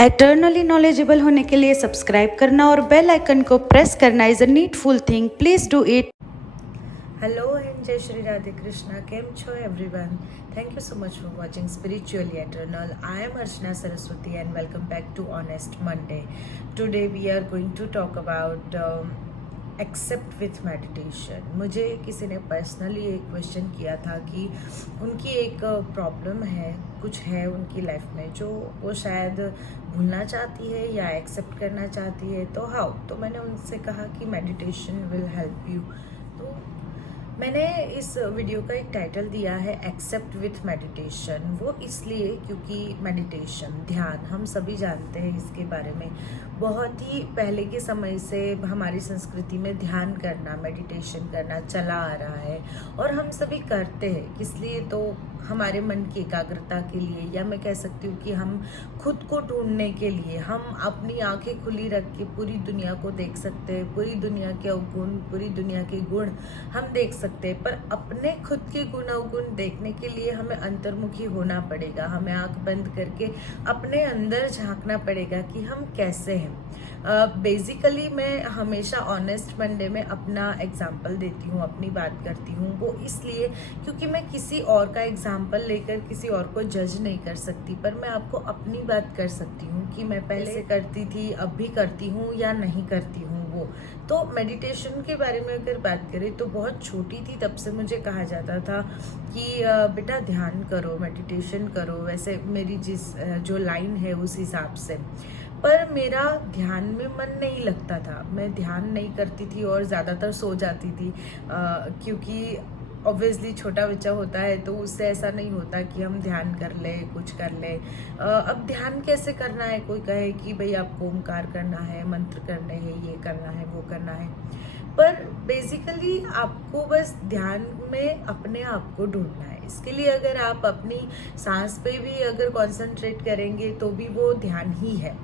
Eternally knowledgeable होने के लिए सब्सक्राइब करना और बेल आइकन को प्रेस करना is a needful thing. Please do it. Hello and Jai Shri Radhe Krishna. Kem cho everyone. Thank you so much for watching Spiritually Eternal. I am Archana Saraswati and welcome back to Honest Monday. Today we are going to talk about accept with meditation. मुझे किसी ने personally एक question किया था कि उनकी एक problem है, कुछ है उनकी लाइफ में जो वो शायद भूलना चाहती है या एक्सेप्ट करना चाहती है. तो हाउ, तो मैंने उनसे कहा कि मेडिटेशन विल हेल्प यू. तो मैंने इस वीडियो का एक टाइटल दिया है एक्सेप्ट विथ मेडिटेशन. वो इसलिए क्योंकि मेडिटेशन, ध्यान, हम सभी जानते हैं इसके बारे में. बहुत ही पहले के समय से हमारी संस्कृति में ध्यान करना, मेडिटेशन करना चला आ रहा है और हम सभी करते हैं. किस लिए? तो हमारे मन की एकाग्रता के लिए, या मैं कह सकती हूँ कि हम खुद को ढूंढने के लिए. हम अपनी आंखें खुली रख के पूरी दुनिया को देख सकते हैं, पूरी दुनिया के अवगुण, पूरी दुनिया के गुण हम देख सकते हैं. पर अपने खुद के गुण अवगुण देखने के लिए हमें अंतर्मुखी होना पड़ेगा. हमें आंख बंद करके अपने अंदर झांकना पड़ेगा कि हम कैसे हैं. बेसिकली मैं हमेशा ऑनेस्ट मंडे में अपना एग्जाम्पल देती हूँ, अपनी बात करती हूँ. वो इसलिए क्योंकि मैं किसी और का एग्जाम्पल लेकर किसी और को जज नहीं कर सकती, पर मैं आपको अपनी बात कर सकती हूँ कि मैं पहले से करती थी, अब भी करती हूँ या नहीं करती हूँ. वो तो मेडिटेशन के बारे में अगर बात करें तो बहुत छोटी थी तब से मुझे कहा जाता था कि बेटा ध्यान करो, मेडिटेशन करो. वैसे मेरी जो लाइन है उस हिसाब से. पर मेरा ध्यान में मन नहीं लगता था. मैं ध्यान नहीं करती थी और ज़्यादातर सो जाती थी, क्योंकि ऑब्वियसली छोटा बच्चा होता है तो उससे ऐसा नहीं होता कि हम ध्यान कर ले, कुछ कर ले. अब ध्यान कैसे करना है? कोई कहे कि भाई आपको ओमकार करना है, मंत्र करने हैं, ये करना है, वो करना है. पर बेसिकली आपको बस ध्यान में अपने आप को ढूंढना है. इसके लिए अगर आप अपनी सांस पे भी अगर कॉन्सेंट्रेट करेंगे तो भी वो ध्यान ही है.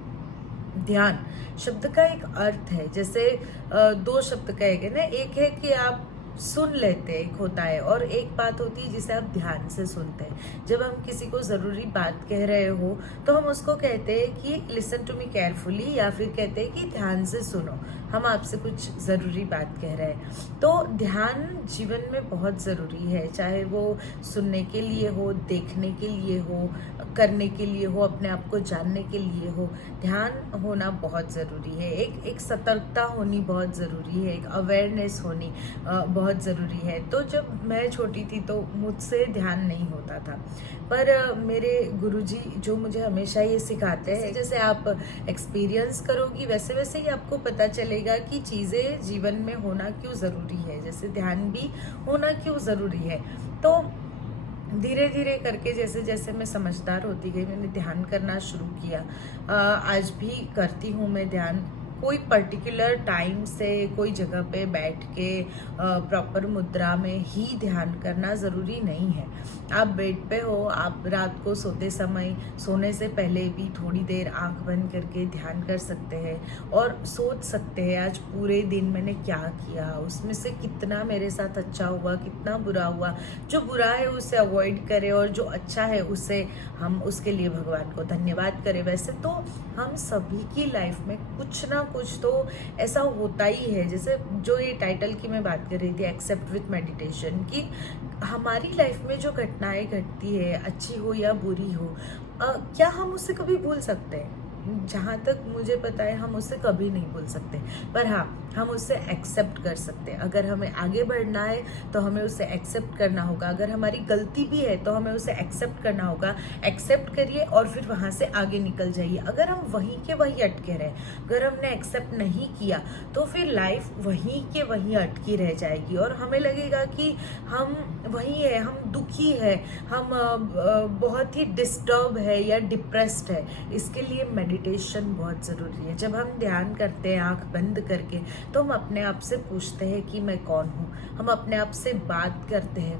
ध्यान शब्द का एक अर्थ है. जैसे दो शब्द कहे गए ना, एक है कि आप सुन लेते, एक होता है, और एक बात होती है जिसे आप ध्यान से सुनते हैं. जब हम किसी को ज़रूरी बात कह रहे हो तो हम उसको कहते हैं कि लिसन टू मी केयरफुली, या फिर कहते हैं कि ध्यान से सुनो, हम आपसे कुछ ज़रूरी बात कह रहे हैं. तो ध्यान जीवन में बहुत ज़रूरी है, चाहे वो सुनने के लिए हो, देखने के लिए हो, करने के लिए हो, अपने आप को जानने के लिए हो. ध्यान होना बहुत ज़रूरी है. एक सतर्कता होनी बहुत ज़रूरी है, एक अवेयरनेस होनी बहुत ज़रूरी है. तो जब मैं छोटी थी तो मुझसे ध्यान नहीं होता था, पर मेरे गुरुजी जो मुझे हमेशा ये सिखाते हैं, जैसे आप एक्सपीरियंस करोगी वैसे वैसे ही आपको पता चलेगा कि चीज़ें जीवन में होना क्यों ज़रूरी है, जैसे ध्यान भी होना क्यों ज़रूरी है. तो धीरे धीरे करके जैसे जैसे मैं समझदार होती गई, मैंने ध्यान करना शुरू किया. आज भी करती हूँ मैं ध्यान. कोई पर्टिकुलर टाइम से कोई जगह पे बैठ के प्रॉपर मुद्रा में ही ध्यान करना ज़रूरी नहीं है. आप बेड पे हो, आप रात को सोते समय, सोने से पहले भी थोड़ी देर आंख बंद करके ध्यान कर सकते हैं और सोच सकते हैं आज पूरे दिन मैंने क्या किया, उसमें से कितना मेरे साथ अच्छा हुआ, कितना बुरा हुआ. जो बुरा है उसे अवॉइड करें और जो अच्छा है उसे हम उसके लिए भगवान को धन्यवाद करें. वैसे तो हम सभी की लाइफ में कुछ ना कुछ तो ऐसा होता ही है. जैसे जो ये टाइटल की मैं बात कर रही थी, एक्सेप्ट विथ मेडिटेशन, कि हमारी लाइफ में जो घटनाएं घटती है, अच्छी हो या बुरी हो, क्या हम उससे कभी भूल सकते हैं? जहाँ तक मुझे पता है हम उससे कभी नहीं भूल सकते. पर हाँ, हम उससे एक्सेप्ट कर सकते हैं. अगर हमें आगे बढ़ना है तो हमें उसे एक्सेप्ट करना होगा. अगर हमारी गलती भी है तो हमें उसे एक्सेप्ट करना होगा. एक्सेप्ट करिए और फिर वहाँ से आगे निकल जाइए. अगर हम वहीं के वहीं अटके रहे, अगर हमने एक्सेप्ट नहीं किया, तो फिर लाइफ वहीं के वहीं अटकी रह जाएगी और हमें लगेगा कि हम वहीं है, हम दुखी है, हम बहुत ही डिस्टर्ब है या डिप्रेस्ड है. इसके लिए मेडिटेशन बहुत ज़रूरी है. जब हम ध्यान करते हैं आंख बंद करके, तो हम अपने आप से पूछते हैं कि मैं कौन हूँ. हम अपने आप से बात करते हैं,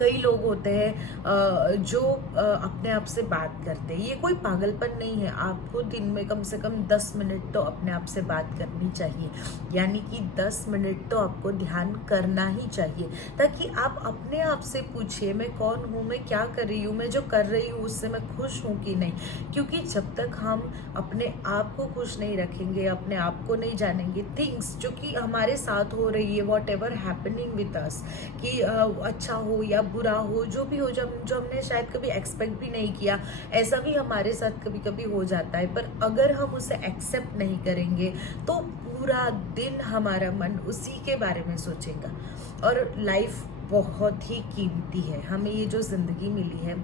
कई लोग होते हैं जो अपने आप से बात करते हैं। ये कोई पागलपन नहीं है, आपको दिन में कम से कम 10 मिनट तो अपने आप से बात करनी चाहिए, यानी कि 10 मिनट तो आपको ध्यान करना ही चाहिए, ताकि आप अपने आप से पूछिए मैं कौन हूँ, मैं क्या कर रही हूँ, मैं जो कर रही हूँ उससे मैं खुश हूँ कि नहीं। क्योंकि जब तक हम अपने आप को खुश नहीं रखेंगे, अपने आप को नहीं जानेंगे, थिंग्स जो कि हमारे साथ हो रही है, what ever happening with us, कि अच्छा हो या बुरा हो, जो भी हो, जो हमने शायद कभी एक्सपेक्ट भी नहीं किया, ऐसा भी हमारे साथ कभी कभी हो जाता है। पर अगर हम उसे एक्सेप्ट नहीं करेंगे तो पूरा दिन हमारा मन उसी के बारे में सोचेगा। और लाइफ बहुत ही कीमती है, हमें ये जो जिंदगी मिली है,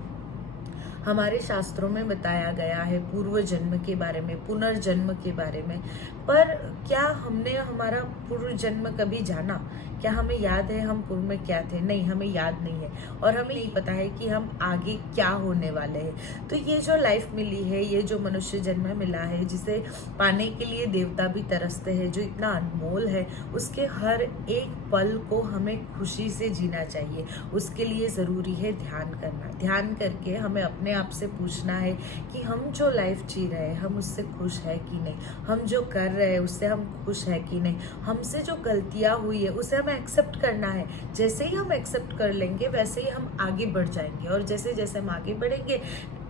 हमारे शास्त्रों में बताया गया है पूर्व जन्म के बारे में, पुनर्जन्म के बारे में। पर क्या हमने हमारा पूर्व जन्म कभी जाना? क्या हमें याद है हम पूर्व में क्या थे? नहीं, हमें याद नहीं है, और हमें नहीं पता है कि हम आगे क्या होने वाले हैं। तो ये जो लाइफ मिली है, ये जो मनुष्य जन्म मिला है, जिसे पाने के लिए देवता भी तरसते हैं, जो इतना अनमोल है, उसके हर एक पल को हमें खुशी से जीना चाहिए। उसके लिए ज़रूरी है ध्यान करना। ध्यान करके हमें अपने आप से पूछना है कि हम जो लाइफ जी रहे हैं, हम उससे खुश है कि नहीं, हम जो कर रहे हैं उससे हम खुश है कि नहीं, हमसे जो गलतियां हुई है उसे हमें एक्सेप्ट करना है। जैसे ही हम एक्सेप्ट कर लेंगे वैसे ही हम आगे बढ़ जाएंगे, और जैसे जैसे हम आगे बढ़ेंगे,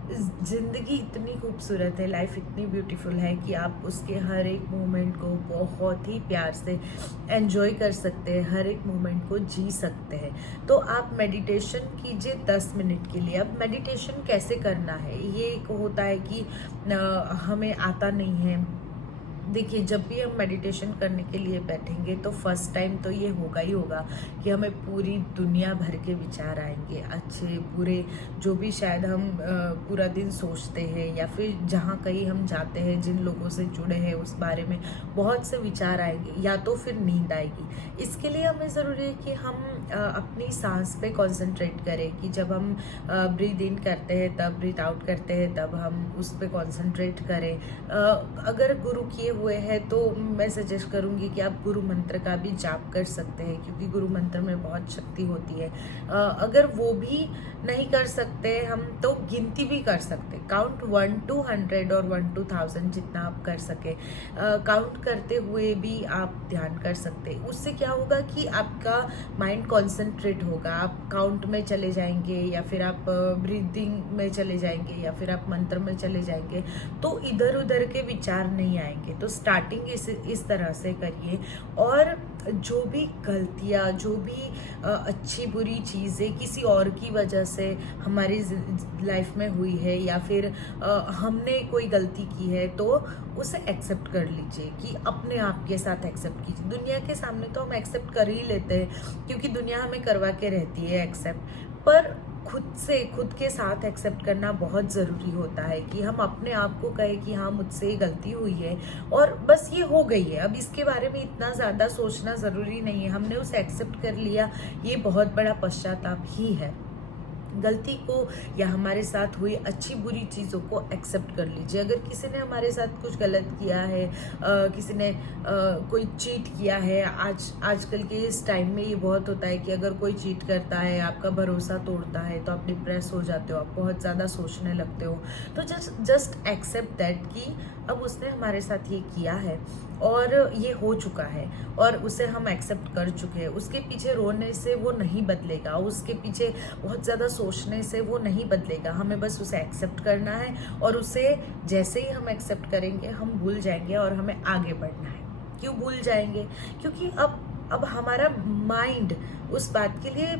जिंदगी इतनी खूबसूरत है, लाइफ इतनी ब्यूटीफुल है कि आप उसके हर एक मोमेंट को बहुत ही प्यार से एंजॉय कर सकते हैं, हर एक मोमेंट को जी सकते हैं। तो आप मेडिटेशन कीजिए 10 मिनट के लिए। अब मेडिटेशन कैसे करना है, ये एक होता है कि हमें आता नहीं है। देखिए, जब भी हम मेडिटेशन करने के लिए बैठेंगे तो फर्स्ट टाइम तो ये होगा ही होगा कि हमें पूरी दुनिया भर के विचार आएंगे, अच्छे बुरे, जो भी शायद हम पूरा दिन सोचते हैं, या फिर जहाँ कहीं हम जाते हैं, जिन लोगों से जुड़े हैं उस बारे में बहुत से विचार आएंगे, या तो फिर नींद आएगी। इसके लिए हमें ज़रूरी है कि हम अपनी सांस पे कंसंट्रेट करें, कि जब हम ब्रीद इन करते हैं तब ब्रीथ आउट करते हैं तब हम उस पर कंसंट्रेट करें। अगर गुरु किए हुए हैं तो मैं सजेस्ट करूंगी कि आप गुरु मंत्र का भी जाप कर सकते हैं, क्योंकि गुरु मंत्र में बहुत शक्ति होती है। अगर वो भी नहीं कर सकते हम तो गिनती भी कर सकते, काउंट 1 to 100 और 1 to 1000 जितना आप कर सके, काउंट करते हुए भी आप ध्यान कर सकते। उससे क्या होगा कि आपका माइंड कॉन्सेंट्रेट होगा, आप काउंट में चले जाएंगे, या फिर आप ब्रीदिंग में चले जाएंगे, या फिर आप मंत्र में चले जाएंगे, तो इधर उधर के विचार नहीं आएंगे। तो स्टार्टिंग इस तरह से करिए, और जो भी गलतियाँ, जो भी अच्छी बुरी चीज़ें किसी और की वजह से हमारी लाइफ में हुई है, या फिर हमने कोई गलती की है, तो उसे एक्सेप्ट कर लीजिए, कि अपने आप के साथ एक्सेप्ट कीजिए। दुनिया के सामने तो हम एक्सेप्ट कर ही लेते हैं, क्योंकि दुनिया हमें करवा के रहती है एक्सेप्ट, पर खुद के साथ एक्सेप्ट करना बहुत ज़रूरी होता है, कि हम अपने आप को कहें कि हाँ, मुझसे ये गलती हुई है और बस ये हो गई है, अब इसके बारे में इतना ज़्यादा सोचना ज़रूरी नहीं है, हमने उसे एक्सेप्ट कर लिया, ये बहुत बड़ा पश्चाताप ही है। गलती को या हमारे साथ हुई अच्छी बुरी चीज़ों को एक्सेप्ट कर लीजिए। अगर किसी ने हमारे साथ कुछ गलत किया है, किसी ने कोई चीट किया है, आजकल के इस टाइम में ये बहुत होता है कि अगर कोई चीट करता है, आपका भरोसा तोड़ता है, तो आप डिप्रेस हो जाते हो, आप बहुत ज़्यादा सोचने लगते हो। तो जस्ट एक्सेप्ट दैट कि अब उसने हमारे साथ ये किया है और ये हो चुका है, और उसे हम एक्सेप्ट कर चुके हैं। उसके पीछे रोने से वो नहीं बदलेगा, उसके पीछे बहुत ज़्यादा सोचने से वो नहीं बदलेगा। हमें बस उसे एक्सेप्ट करना है, और उसे जैसे ही हम एक्सेप्ट करेंगे हम भूल जाएंगे, और हमें आगे बढ़ना है। क्यों भूल जाएंगे? क्योंकि अब हमारा माइंड उस बात के लिए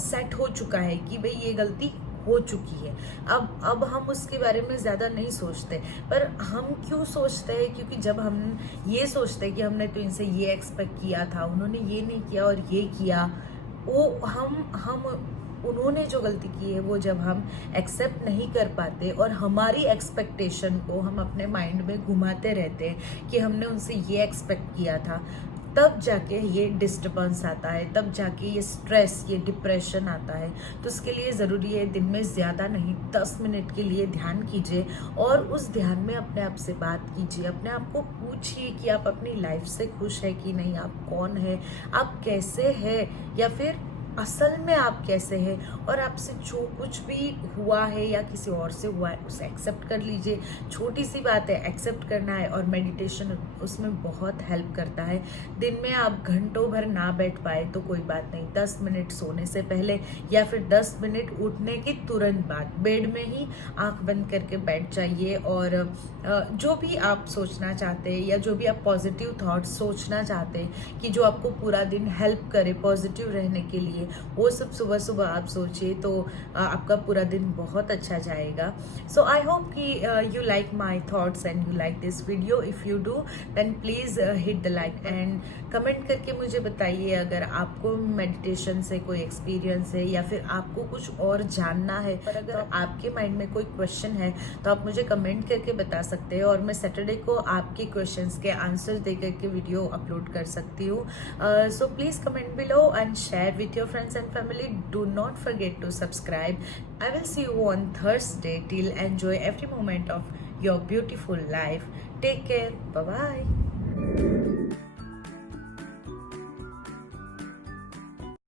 सेट हो चुका है कि भाई ये गलती हो चुकी है। अब हम उसके बारे में ज़्यादा नहीं सोचते। पर हम क्यों सोचते हैं? क्योंकि जब हम ये सोचते हैं कि हमने तो इनसे ये एक्सपेक्ट किया था, उन्होंने ये नहीं किया और ये किया, वो हम उन्होंने जो गलती की है वो जब हम एक्सेप्ट नहीं कर पाते और हमारी एक्सपेक्टेशन को हम अपने माइंड में घुमाते रहते हैं कि हमने उनसे ये एक्सपेक्ट किया था, तब जाके ये डिस्टर्बेंस आता है, तब जाके ये स्ट्रेस, ये डिप्रेशन आता है। तो उसके लिए ज़रूरी है दिन में ज़्यादा नहीं 10 मिनट के लिए ध्यान कीजिए, और उस ध्यान में अपने आप से बात कीजिए, अपने आप को पूछिए कि आप अपनी लाइफ से खुश है कि नहीं, आप कौन है, आप कैसे हैं, या फिर असल में आप कैसे हैं, और आपसे जो कुछ भी हुआ है या किसी और से हुआ है उसे एक्सेप्ट कर लीजिए। छोटी सी बात है, एक्सेप्ट करना है। और मेडिटेशन उसमें बहुत हेल्प करता है। दिन में आप घंटों भर ना बैठ पाए तो कोई बात नहीं, 10 मिनट सोने से पहले या फिर 10 मिनट उठने की तुरंत बाद बेड में ही आंख बंद करके बैठ जाइए, और जो भी आप सोचना चाहते हैं या जो भी आप पॉजिटिव थॉट्स सोचना चाहते हैं कि जो आपको पूरा दिन हेल्प करे पॉजिटिव रहने के लिए, वो सब सुबह सुबह आप सोचिए, तो आपका पूरा दिन बहुत अच्छा जाएगा। सो आई होप कि you like my thoughts and you like this video. If you do then please hit the like and comment करके मुझे बताइए अगर आपको मेडिटेशन से कोई एक्सपीरियंस है या फिर आपको कुछ और जानना है। और अगर आपके माइंड में कोई क्वेश्चन है तो आप मुझे कमेंट करके बता सकते हैं, और मैं सैटरडे को आपके क्वेश्चंस के आंसर दे करके वीडियो अपलोड कर सकती हूँ। So please comment below and share with your friends and family. Do not forget to subscribe. I will see you on Thursday. Till enjoy every moment of your beautiful life. Take care. Bye bye.